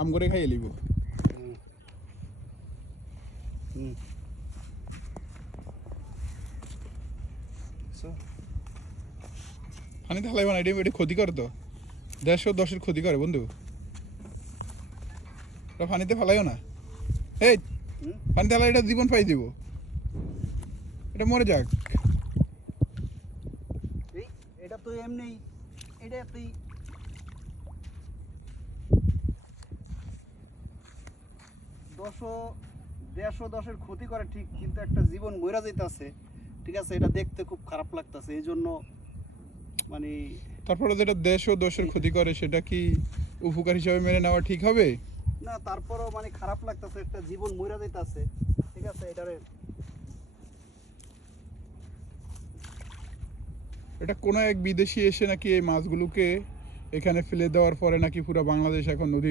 আম করে খাইয়ে লিব পানিতে ফেলাইব না, এটা ক্ষতি করে তো, 110 ক্ষতি করে বন্ধু, পানিতে ফেলাইও না। এই পানিতে ফেলাই এটা জীবন পাই দিব, এটা মরে যাক। এটা তো এমনি, এটা তুই 110 ক্ষতি করে ঠিক, কিন্তু একটা জীবন মইরা যাইতাছে, ঠিক আছে, এটা দেখতে খুব খারাপ লাগতাছে, এই জন্য মানে। তারপরে যেটা 110 ক্ষতি করে সেটা কি উপকার হিসাবে মেনে নেওয়া ঠিক হবে না? তারপরেও মানে খারাপ লাগতাছে, একটা জীবন মইরা যাইতাছে, ঠিক আছে। এটা কোনো এক বিদেশি এসে নাকি এই মাছগুলোকে এখানে ফেলে দেওয়ার পরে নাকি পুরো বাংলাদেশ এখন নদী